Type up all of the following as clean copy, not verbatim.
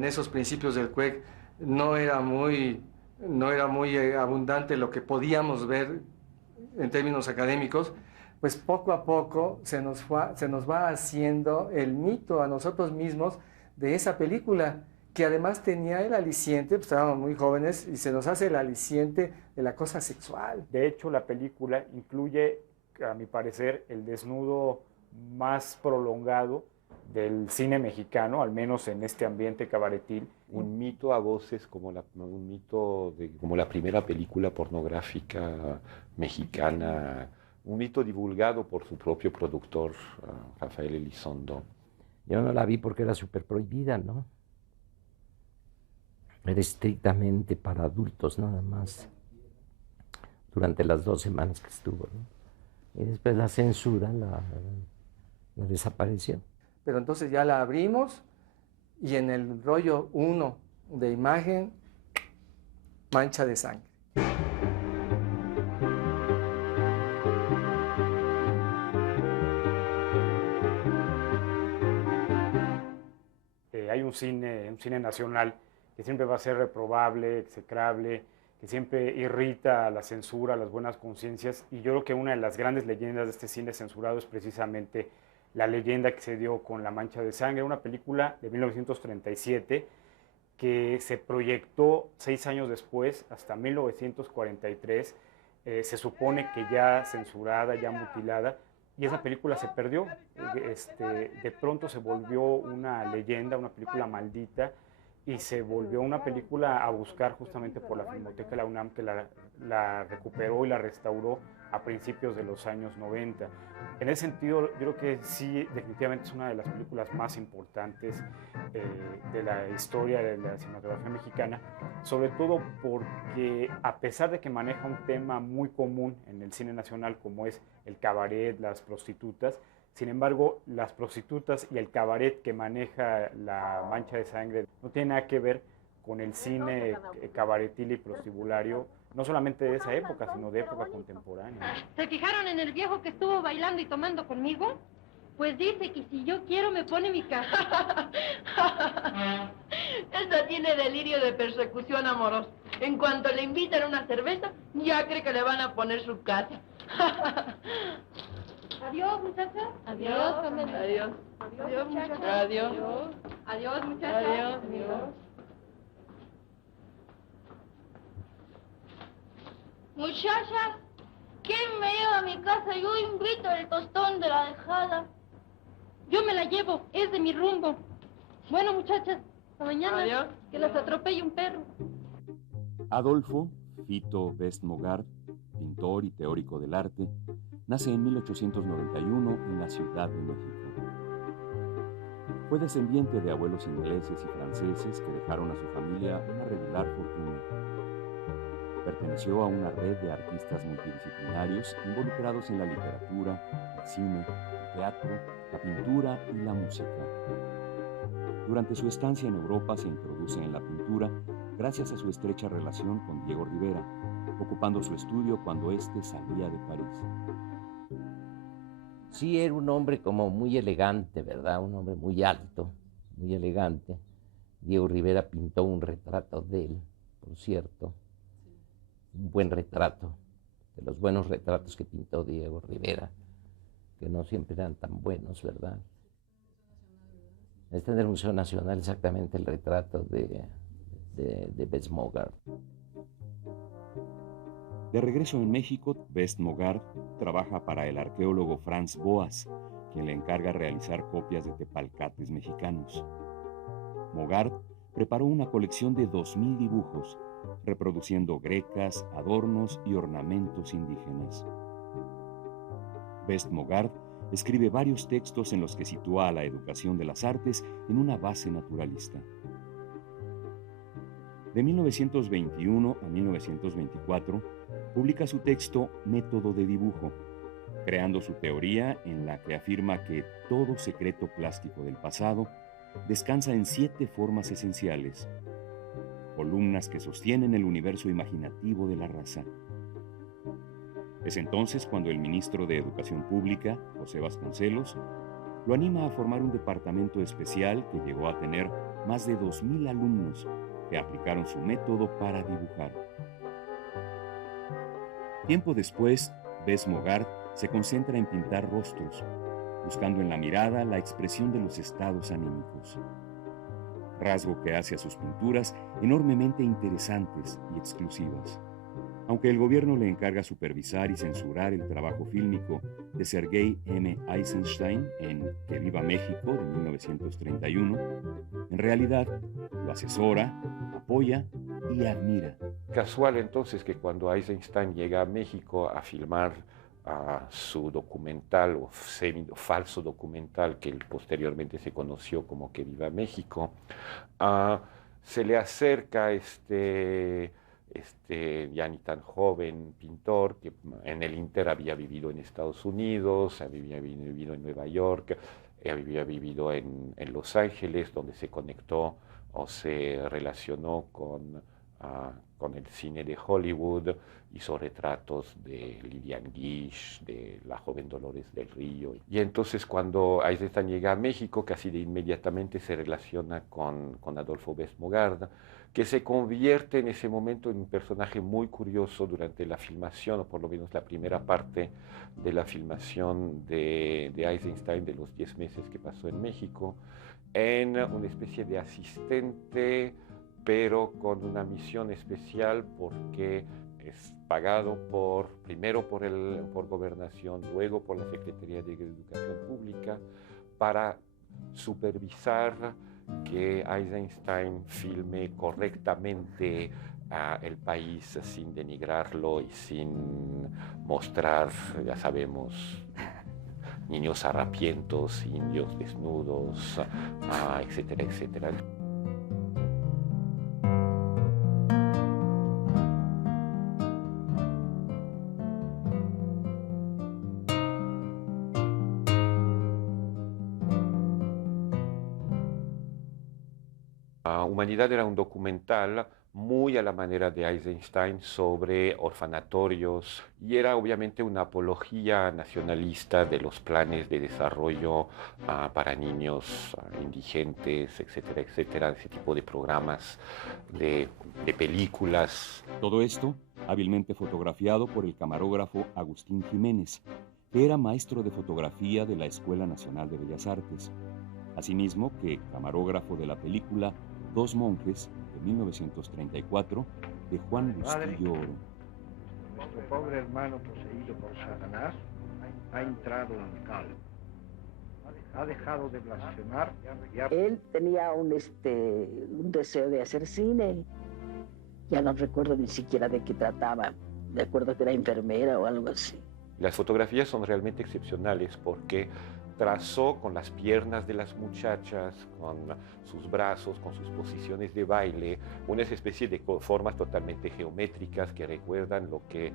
en esos principios del CUEC no era muy abundante lo que podíamos ver en términos académicos, pues poco a poco se nos va haciendo el mito a nosotros mismos de esa película, que además tenía el aliciente, pues estábamos muy jóvenes, y se nos hace el aliciente de la cosa sexual. De hecho, la película incluye, a mi parecer, el desnudo más prolongado del cine mexicano, al menos en este ambiente cabaretil. Un mito a voces como como la primera película pornográfica mexicana, un mito divulgado por su propio productor, Rafael Elizondo. Yo no la vi porque era súper prohibida, ¿no? Era estrictamente para adultos nada más, durante las 2 semanas que estuvo, ¿no? Y después la censura la desapareció. Pero entonces ya la abrimos y en el rollo 1 de imagen, mancha de sangre. Hay un cine nacional que siempre va a ser reprobable, execrable, que siempre irrita a la censura, a las buenas conciencias, y yo creo que una de las grandes leyendas de este cine censurado es precisamente la leyenda que se dio con La Mancha de Sangre, una película de 1937 que se proyectó 6 años después, hasta 1943, se supone que ya censurada, ya mutilada, y esa película se perdió. De pronto se volvió una leyenda, una película maldita, y se volvió una película a buscar justamente por la Filmoteca de la UNAM, que la recuperó y la restauró a principios de los años 90. En ese sentido, yo creo que sí, definitivamente es una de las películas más importantes de la historia de la cinematografía mexicana, sobre todo porque, a pesar de que maneja un tema muy común en el cine nacional, como es el cabaret, las prostitutas, sin embargo, las prostitutas y el cabaret que maneja La Mancha de Sangre no tienen nada que ver con el cine cabaretil y prostibulario, no solamente de esa época, sino de época contemporánea. ¿Se fijaron en el viejo que estuvo bailando y tomando conmigo? Pues dice que si yo quiero me pone mi casa. Esta tiene delirio de persecución amorosa. En cuanto le invitan una cerveza, ya cree que le van a poner su casa. Adiós, muchachas. Adiós, adiós. Adiós, muchachas. Adiós. Adiós, muchachas. Adiós. Adiós. Muchachas, ¿quién me lleva a mi casa? Yo invito el tostón de la dejada. Yo me la llevo, es de mi rumbo. Bueno, muchachas, hasta mañana. Adiós. Que las atropelle un perro. Adolfo Fito Best Mogart, pintor y teórico del arte, nace en 1891 en la Ciudad de México. Fue descendiente de abuelos ingleses y franceses que dejaron a su familia una regular fortuna. Perteneció a una red de artistas multidisciplinarios involucrados en la literatura, el cine, el teatro, la pintura y la música. Durante su estancia en Europa se introduce en la pintura gracias a su estrecha relación con Diego Rivera, ocupando su estudio cuando éste salía de París. Sí, era un hombre como muy elegante, ¿verdad? Un hombre muy alto, muy elegante. Diego Rivera pintó un retrato de él, por cierto. Un buen retrato, de los buenos retratos que pintó Diego Rivera, que no siempre eran tan buenos, ¿verdad? Está en el Museo Nacional exactamente el retrato de Best Mogart. De regreso en México, Best Mogart trabaja para el arqueólogo Franz Boas, quien le encarga realizar copias de tepalcates mexicanos. Mogart preparó una colección de 2,000 dibujos, reproduciendo grecas, adornos y ornamentos indígenas. Best Mogart escribe varios textos en los que sitúa a la educación de las artes en una base naturalista. De 1921 a 1924, publica su texto Método de dibujo, creando su teoría en la que afirma que todo secreto plástico del pasado descansa en 7 formas esenciales, columnas que sostienen el universo imaginativo de la raza. Es entonces cuando el ministro de Educación Pública, José Vasconcelos, lo anima a formar un departamento especial que llegó a tener más de 2.000 alumnos que aplicaron su método para dibujar. Tiempo después, Bess Mogart se concentra en pintar rostros, buscando en la mirada la expresión de los estados anímicos. Rasgo que hace a sus pinturas enormemente interesantes y exclusivas. Aunque el gobierno le encarga supervisar y censurar el trabajo fílmico de Sergei M. Eisenstein en Que Viva México de 1931, en realidad lo asesora, apoya y admira. Casual entonces que cuando Eisenstein llega a México a filmar su documental o falso documental que posteriormente se conoció como Que Viva México, se le acerca este ya ni tan joven pintor que en el Inter había vivido en Estados Unidos, había vivido en Nueva York, había vivido en Los Ángeles, donde se conectó o se relacionó con el cine de Hollywood, hizo retratos de Lillian Gish, de la joven Dolores del Río. Y entonces cuando Eisenstein llega a México, casi de inmediatamente se relaciona con Adolfo Bess Mogart, que se convierte en ese momento en un personaje muy curioso durante la filmación, o por lo menos la primera parte de la filmación de Eisenstein, de los 10 meses que pasó en México, en una especie de asistente, pero con una misión especial porque es pagado primero por Gobernación, luego por la Secretaría de Educación Pública, para supervisar que Eisenstein filme correctamente el país sin denigrarlo y sin mostrar, ya sabemos, niños harapientos, indios desnudos, etcétera, etcétera. Humanidad era un documental muy a la manera de Eisenstein sobre orfanatorios y era obviamente una apología nacionalista de los planes de desarrollo para niños indigentes, etcétera, etcétera, ese tipo de programas, de películas. Todo esto hábilmente fotografiado por el camarógrafo Agustín Jiménez, que era maestro de fotografía de la Escuela Nacional de Bellas Artes. Asimismo que camarógrafo de la película Dos monjes, de 1934, de Juan Bustillo Oro. Nuestro pobre hermano poseído por Satanás ha entrado en cal. Ha dejado de blasfemar y Él tenía un deseo de hacer cine. Ya no recuerdo ni siquiera de qué trataba. Me acuerdo que era enfermera o algo así. Las fotografías son realmente excepcionales porque trazó con las piernas de las muchachas, con sus brazos, con sus posiciones de baile, una especie de formas totalmente geométricas que recuerdan lo que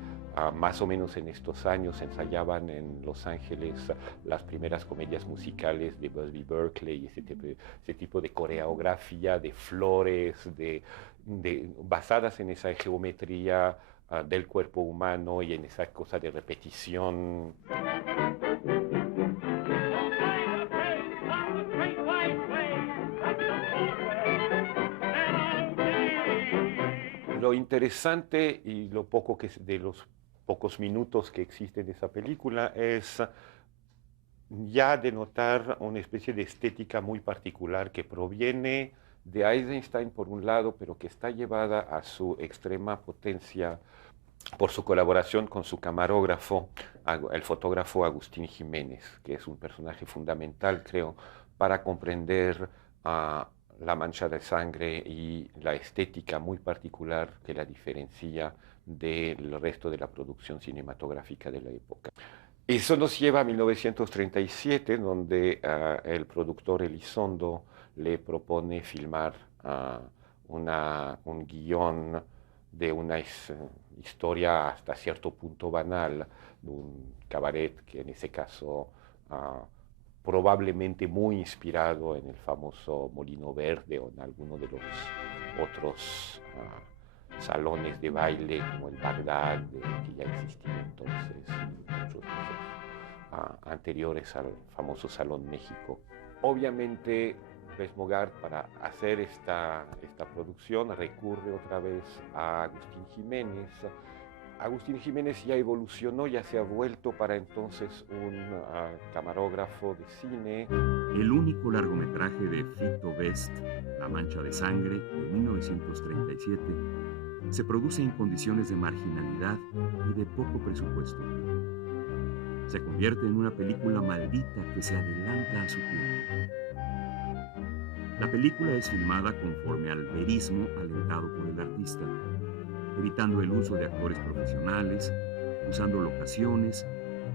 más o menos en estos años ensayaban en Los Ángeles las primeras comedias musicales de Busby Berkeley, ese tipo de coreografía, de flores, basadas en esa geometría del cuerpo humano y en esa cosa de repetición. Lo interesante y lo poco de los pocos minutos que existen de esa película es ya denotar una especie de estética muy particular que proviene de Eisenstein por un lado, pero que está llevada a su extrema potencia por su colaboración con su camarógrafo, el fotógrafo Agustín Jiménez, que es un personaje fundamental, creo, para comprender la mancha de sangre y la estética muy particular que la diferencia del resto de la producción cinematográfica de la época. Eso nos lleva a 1937, donde el productor Elizondo le propone filmar un guión de una historia hasta cierto punto banal, de un cabaret que en ese caso probablemente muy inspirado en el famoso Molino Verde o en alguno de los otros salones de baile como el Bagdad, que ya existía entonces, y muchos anteriores al famoso Salón México. Obviamente, Bess Mogart, para hacer esta producción, recurre otra vez a Agustín Jiménez. Agustín Jiménez ya evolucionó, ya se ha vuelto para entonces un camarógrafo de cine. El único largometraje de Fito Best, La Mancha de Sangre, de 1937, se produce en condiciones de marginalidad y de poco presupuesto. Se convierte en una película maldita que se adelanta a su tiempo. La película es filmada conforme al verismo alentado por el artista, evitando el uso de actores profesionales, usando locaciones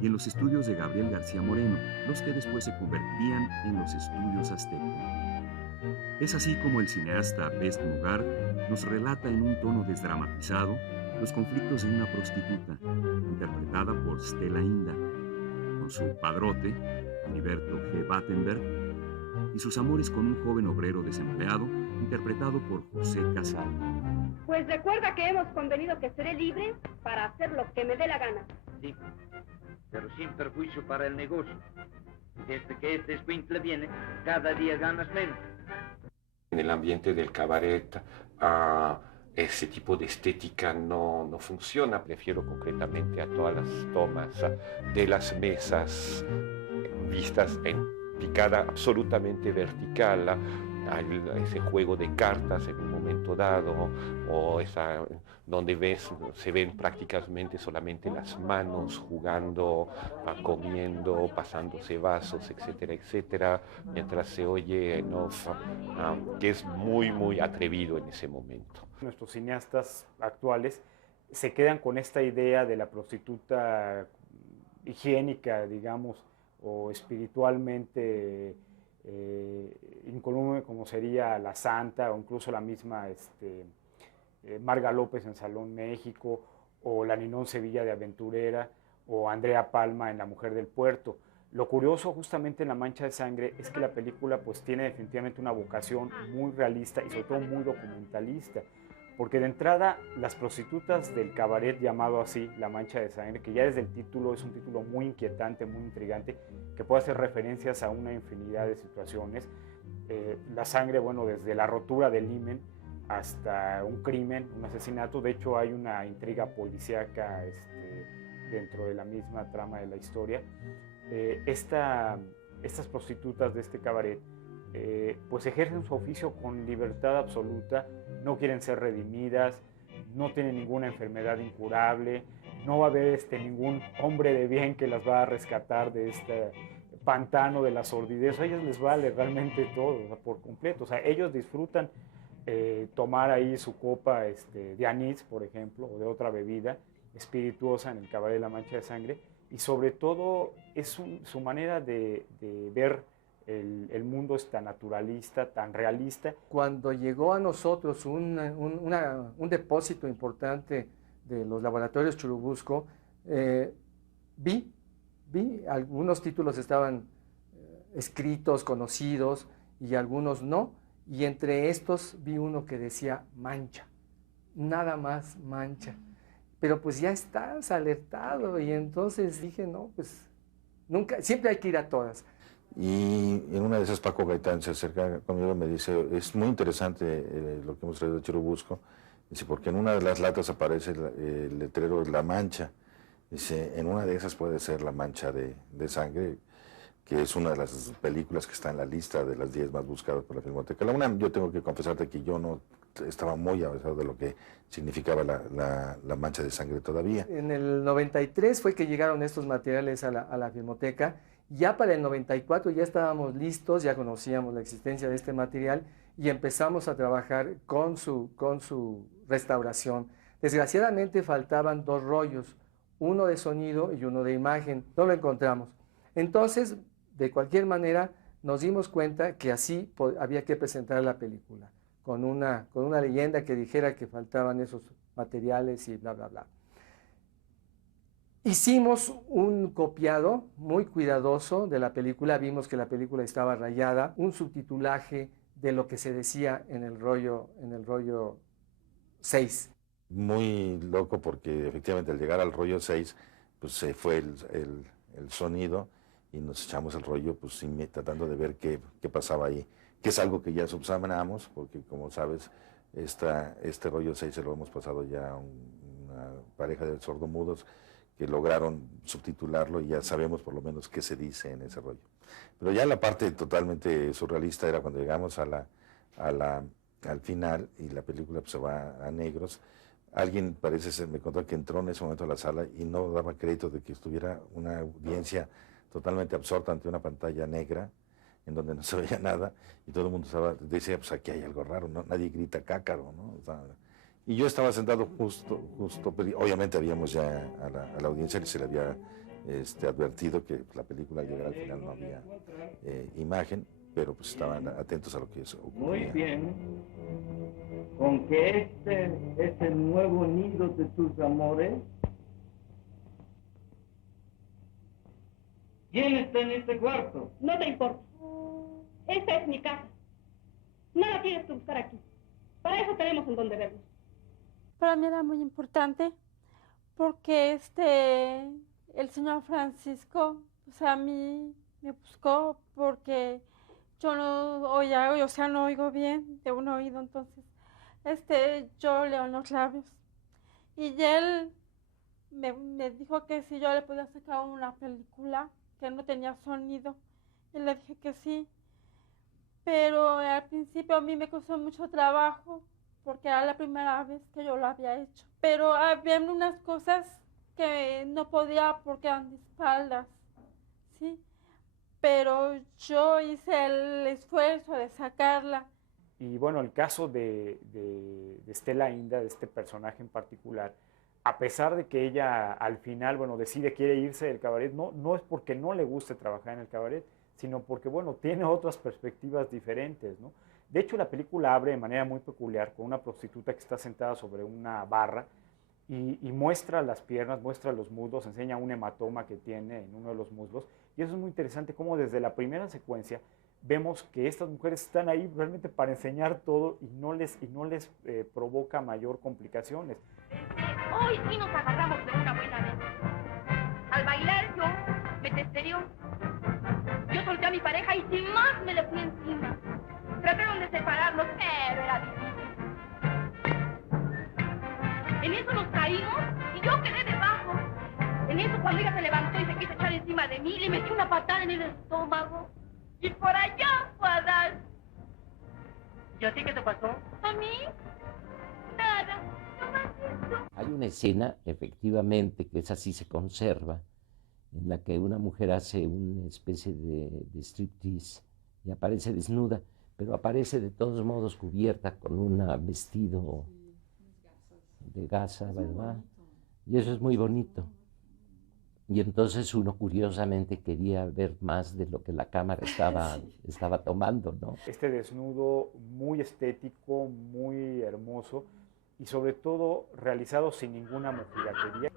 y en los estudios de Gabriel García Moreno, los que después se convertirían en los estudios Azteca. Es así como el cineasta Bess Mogart nos relata en un tono desdramatizado los conflictos de una prostituta, interpretada por Stella Inda, con su padrote, Heriberto G. Battenberg, y sus amores con un joven obrero desempleado, interpretado por José Casal. Pues recuerda que hemos convenido que seré libre para hacer lo que me dé la gana. Sí, pero sin perjuicio para el negocio. Desde que este escuincle viene, cada día ganas menos. En el ambiente del cabaret, ese tipo de estética no funciona. Prefiero concretamente a todas las tomas de las mesas vistas en picada absolutamente vertical, ese juego de cartas en un momento dado, o donde se ven prácticamente solamente las manos jugando, comiendo, pasándose vasos, etcétera, etcétera, mientras se oye en off, que es muy, muy atrevido en ese momento. Nuestros cineastas actuales se quedan con esta idea de la prostituta higiénica, digamos, o espiritualmente incolume, como sería La Santa, o incluso la misma Marga López en Salón México, o la Ninón Sevilla de Aventurera, o Andrea Palma en La Mujer del Puerto. Lo curioso justamente en La Mancha de Sangre es que la película pues tiene definitivamente una vocación muy realista y sobre todo muy documentalista, porque de entrada las prostitutas del cabaret llamado así, La Mancha de Sangre, que ya desde el título es un título muy inquietante, muy intrigante, que puede hacer referencias a una infinidad de situaciones. La sangre, bueno, desde la rotura del himen hasta un crimen, un asesinato. De hecho hay una intriga policíaca dentro de la misma trama de la historia. Estas prostitutas de este cabaret pues ejercen su oficio con libertad absoluta, no quieren ser redimidas, no tienen ninguna enfermedad incurable, no va a haber ningún hombre de bien que las va a rescatar de este pantano de la sordidez. A ellos les vale realmente todo, o sea, por completo. O sea, ellos disfrutan tomar ahí su copa de anís, por ejemplo, o de otra bebida espirituosa en el cabaret de La Mancha de Sangre, y sobre todo es su manera de ver el mundo tan naturalista, tan realista. Cuando llegó a nosotros un depósito importante de los laboratorios Churubusco, vi algunos títulos estaban escritos, conocidos, y algunos no, y entre estos vi uno que decía Mancha, nada más Mancha. Pero pues ya estás alertado, y entonces dije, no, pues nunca, siempre hay que ir a todas. Y en una de esas Paco Gaitán se acerca conmigo y me dice, es muy interesante lo que hemos traído de Churubusco, dice, porque en una de las latas aparece el letrero La Mancha, dice, en una de esas puede ser La Mancha de Sangre, que es una de las películas que está en la lista de las 10 más buscadas por la Filmoteca. La UNAM, yo tengo que confesarte que yo no estaba muy avanzado de lo que significaba la Mancha de Sangre todavía. En el 93 fue que llegaron estos materiales a la Filmoteca. Ya para el 94 ya estábamos listos, ya conocíamos la existencia de este material y empezamos a trabajar con su restauración. Desgraciadamente faltaban 2 rollos, uno de sonido y uno de imagen. No lo encontramos. Entonces, de cualquier manera, nos dimos cuenta que así había que presentar la película, con una leyenda que dijera que faltaban esos materiales y bla, bla, bla. Hicimos un copiado muy cuidadoso de la película, vimos que la película estaba rayada, un subtitulaje de lo que se decía en el rollo 6. Muy loco porque efectivamente al llegar al rollo 6, pues se fue el sonido y nos echamos el rollo pues tratando de ver qué pasaba ahí, que es algo que ya subsanamos, porque como sabes, este rollo 6 se lo hemos pasado ya a una pareja de sordomudos que lograron subtitularlo y ya sabemos por lo menos qué se dice en ese rollo. Pero ya la parte totalmente surrealista era cuando llegamos al final y la película pues, se va a negros. Alguien parece ser, me contó que entró en ese momento a la sala y no daba crédito de que estuviera una audiencia totalmente absorta ante una pantalla negra en donde no se veía nada y todo el mundo decía, pues aquí hay algo raro, ¿no? Nadie grita cácaro, ¿no? O sea, y yo estaba sentado justo, obviamente habíamos ya a la audiencia se le había advertido que la película al llegar al final no había imagen, pero pues estaban atentos a lo que eso ocurría. Muy bien, con que este es el nuevo nido de tus amores. ¿Quién está en este cuarto? No te importa. Esta es mi casa. Nada tienes que buscar aquí. Para eso tenemos en donde vernos. Para mí era muy importante porque el señor Francisco, pues a mí me buscó porque yo no oía, o sea, no oigo bien de un oído, entonces yo leo en los labios. Y él me dijo que si yo le podía sacar una película que no tenía sonido, y le dije que sí. Pero al principio a mí me costó mucho trabajo porque era la primera vez que yo lo había hecho. Pero había unas cosas que no podía porque eran de espaldas, ¿sí? Pero yo hice el esfuerzo de sacarla. Y bueno, el caso de Estela Inda, de este personaje en particular, a pesar de que ella al final, bueno, quiere irse del cabaret, no es porque no le guste trabajar en el cabaret, sino porque, bueno, tiene otras perspectivas diferentes, ¿no? De hecho, la película abre de manera muy peculiar con una prostituta que está sentada sobre una barra y muestra las piernas, muestra los muslos, enseña un hematoma que tiene en uno de los muslos. Y eso es muy interesante, cómo desde la primera secuencia vemos que estas mujeres están ahí realmente para enseñar todo y no les provoca mayor complicaciones. Hoy sí nos agarramos de una buena vez. Al bailar yo me testereó. Yo solté a mi pareja y sin más me le fui encima. Trataron de separarnos, pero era difícil. En eso nos caímos y yo quedé debajo. En eso cuando ella se levantó y se quiso echar encima de mí, le metí una patada en el estómago. Y por allá fue a dar. ¿Y a ti qué te pasó? ¿A mí? Nada. Hay una escena, efectivamente, que esa sí se conserva, en la que una mujer hace una especie de striptease y aparece desnuda, pero aparece de todos modos cubierta con un vestido de gasa, ¿verdad? Y eso es muy bonito. Y entonces uno curiosamente quería ver más de lo que la cámara estaba tomando, ¿no? Este desnudo muy estético, muy hermoso y sobre todo realizado sin ninguna mojigatería.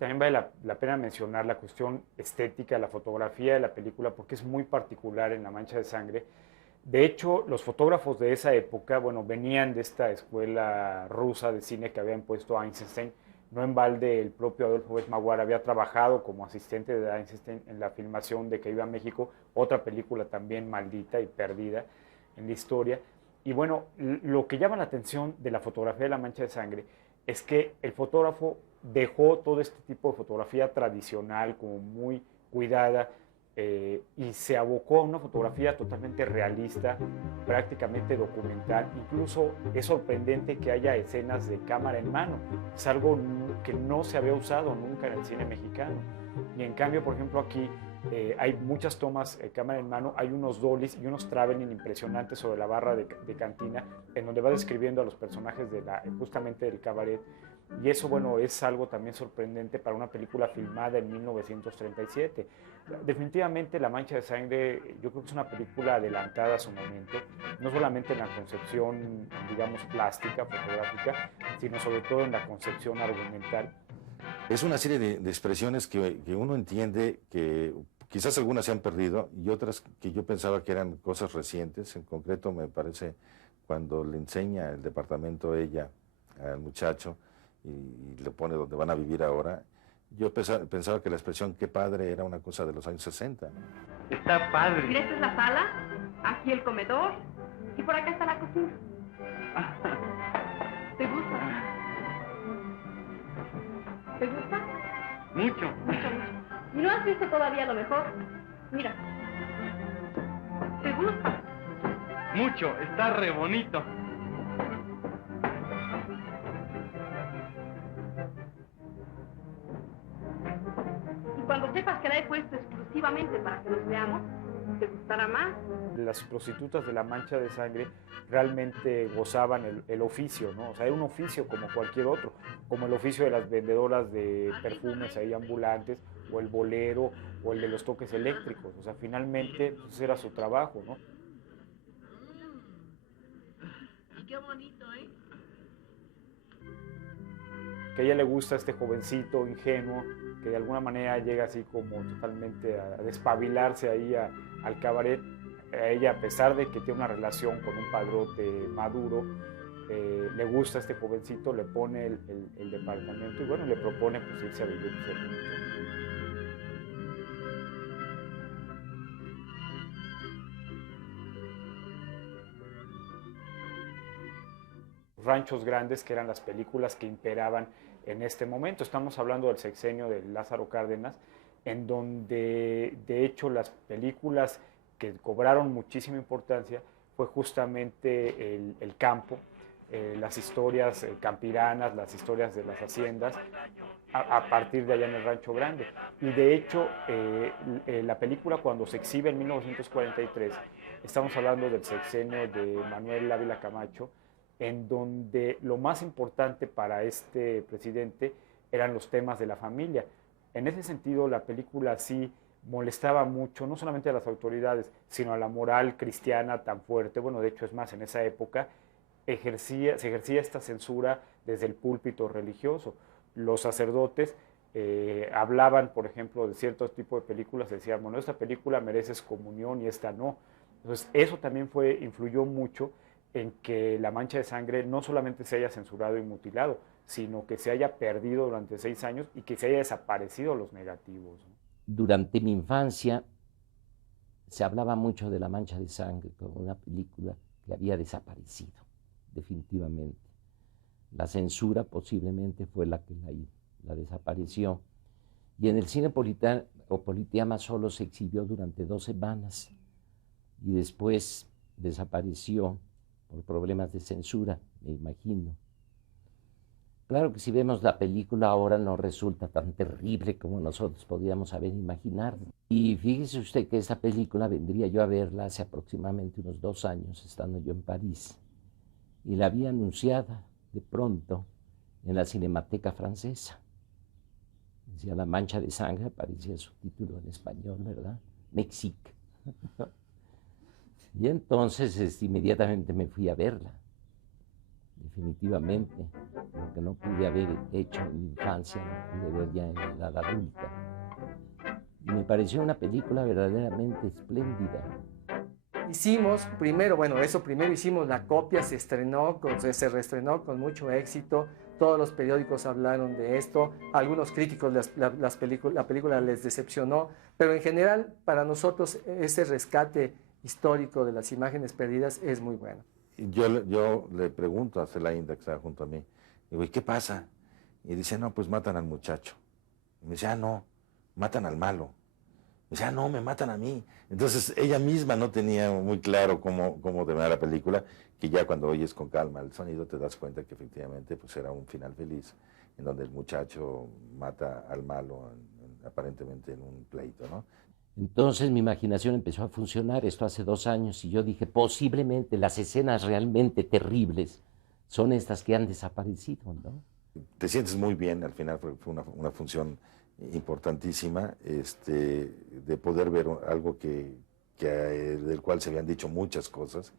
también vale la pena mencionar la cuestión estética, la fotografía de la película, porque es muy particular en La Mancha de Sangre. De hecho, los fotógrafos de esa época, bueno, venían de esta escuela rusa de cine que había impuesto Eisenstein. No en balde, el propio Adolfo Benchmawar había trabajado como asistente de Eisenstein en la filmación de Que Viva México, otra película también maldita y perdida en la historia. Y bueno, lo que llama la atención de la fotografía de La Mancha de Sangre es que el fotógrafo dejó todo este tipo de fotografía tradicional, como muy cuidada, y se abocó a una fotografía totalmente realista, prácticamente documental. Incluso es sorprendente que haya escenas de cámara en mano. Es algo que no se había usado nunca en el cine mexicano. Y en cambio, por ejemplo, aquí hay muchas tomas cámara en mano, hay unos dollies y unos traveling impresionantes sobre la barra de cantina, en donde va describiendo a los personajes de justamente del cabaret. Y eso, bueno, es algo también sorprendente para una película filmada en 1937. Definitivamente La Mancha de Sangre, yo creo que es una película adelantada a su momento, no solamente en la concepción, digamos, plástica, fotográfica, sino sobre todo en la concepción argumental. Es una serie de expresiones que uno entiende que quizás algunas se han perdido y otras que yo pensaba que eran cosas recientes. En concreto, me parece cuando le enseña el departamento ella al muchacho y le pone donde van a vivir ahora. Yo pensaba que la expresión "qué padre" era una cosa de los años 60. Está padre. Mira, esta es la sala, aquí el comedor y por acá está la cocina. ¿Te gusta? ¿Te gusta? Mucho. Mucho, mucho. ¿Y no has visto todavía lo mejor? Mira. ¿Te gusta? Mucho. Está re bonito. Y cuando sepas que la he puesto exclusivamente para que nos veamos, te gustará más. Las prostitutas de La Mancha de Sangre realmente gozaban el oficio, ¿no? O sea, era un oficio como cualquier otro, como el oficio de las vendedoras de perfumes ahí ambulantes, o el bolero, o el de los toques eléctricos. O sea, finalmente, pues era su trabajo, ¿no? Qué bonito, ¿eh? Que a ella le gusta este jovencito ingenuo, que de alguna manera llega así como totalmente a despabilarse ahí al cabaret. A ella, a pesar de que tiene una relación con un padrote maduro, le gusta este jovencito, le pone el departamento y bueno, le propone pues irse a vivir cerca. Ranchos Grandes, que eran las películas que imperaban en este momento. Estamos hablando del sexenio de Lázaro Cárdenas, en donde de hecho las películas que cobraron muchísima importancia fue justamente el campo, las historias campiranas, las historias de las haciendas, a partir de allá en el Rancho Grande. Y de hecho, la película cuando se exhibe en 1943, estamos hablando del sexenio de Manuel Ávila Camacho, en donde lo más importante para este presidente eran los temas de la familia. En ese sentido, la película sí molestaba mucho, no solamente a las autoridades, sino a la moral cristiana tan fuerte. Bueno, de hecho, es más, en esa época se ejercía esta censura desde el púlpito religioso. Los sacerdotes hablaban, por ejemplo, de ciertos tipos de películas, decían, bueno, esta película merece excomunión y esta no. Entonces, eso también influyó mucho en que La Mancha de Sangre no solamente se haya censurado y mutilado, sino que se haya perdido durante 6 años y que se haya desaparecido los negativos, ¿no? Durante mi infancia se hablaba mucho de La Mancha de Sangre como una película que había desaparecido, definitivamente. La censura posiblemente fue la que la desapareció. Y en el cine Politeama solo se exhibió durante 2 semanas y después desapareció por problemas de censura, me imagino. Claro que si vemos la película ahora no resulta tan terrible como nosotros podríamos haber imaginado. Y fíjese usted que esta película vendría yo a verla hace aproximadamente unos 2 años, estando yo en París, y la había anunciada de pronto en la Cinemateca Francesa. Decía La Mancha de Sangre, aparecía su título en español, ¿verdad? Mexique. Y entonces inmediatamente me fui a verla. definitivamente, porque no pude haber hecho en mi infancia, lo pude ver ya en la edad adulta. Y me pareció una película verdaderamente espléndida. Hicimos primero, primero hicimos la copia, se reestrenó con mucho éxito, todos los periódicos hablaron de esto, algunos críticos la película les decepcionó, pero en general para nosotros ese rescate histórico de las imágenes perdidas es muy bueno. Yo le pregunto a Celaín, que está junto a mí, digo, ¿y qué pasa? Y dice, no, pues matan al muchacho. Y me dice, no, matan al malo. Y dice, no, me matan a mí. Entonces ella misma no tenía muy claro cómo terminar la película, que ya cuando oyes con calma el sonido te das cuenta que efectivamente pues era un final feliz, en donde el muchacho mata al malo aparentemente en un pleito, ¿no? Entonces mi imaginación empezó a funcionar, esto hace 2 años, y yo dije, posiblemente las escenas realmente terribles son estas que han desaparecido, ¿no? Te sientes muy bien, al final fue una función importantísima, de poder ver algo del cual se habían dicho muchas cosas.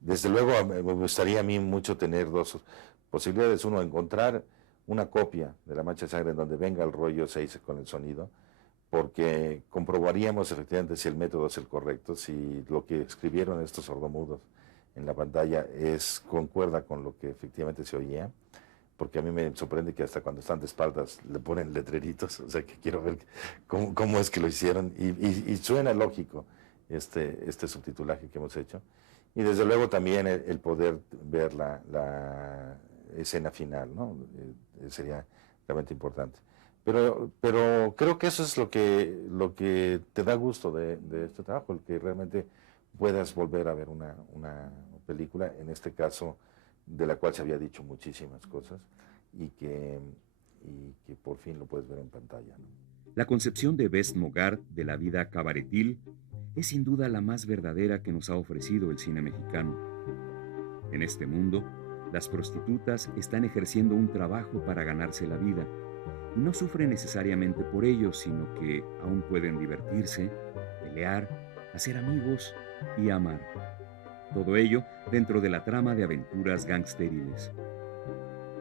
Desde luego me gustaría a mí mucho tener 2 posibilidades. Uno, encontrar una copia de La Mancha de Sangre en donde venga el rollo 6 con el sonido, porque comprobaríamos efectivamente si el método es el correcto, si lo que escribieron estos sordomudos en la pantalla concuerda con lo que efectivamente se oía, porque a mí me sorprende que hasta cuando están de espaldas le ponen letreritos, o sea que quiero ver cómo es que lo hicieron, y suena lógico este subtitulaje que hemos hecho, y desde luego también el poder ver la escena final, ¿no? Sería realmente importante. Pero creo que eso es lo que te da gusto de este trabajo, el que realmente puedas volver a ver una película, en este caso, de la cual se había dicho muchísimas cosas, y que por fin lo puedes ver en pantalla, ¿no? La concepción de Best Mogart de la vida cabaretil es sin duda la más verdadera que nos ha ofrecido el cine mexicano. En este mundo, las prostitutas están ejerciendo un trabajo para ganarse la vida, y no sufren necesariamente por ello, sino que aún pueden divertirse, pelear, hacer amigos y amar. Todo ello dentro de la trama de aventuras gangsteriles.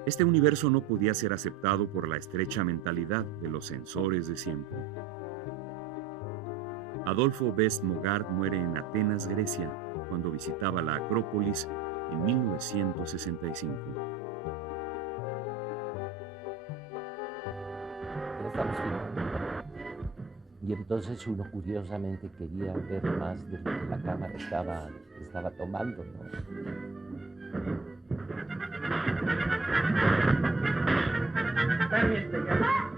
Este universo no podía ser aceptado por la estrecha mentalidad de los censores de siempre. Adolfo Best Mogart muere en Atenas, Grecia, cuando visitaba la Acrópolis en 1965. Estamos filmando. Y entonces uno curiosamente quería ver más de lo que la cámara estaba tomando, ¿no? Está bien, señor.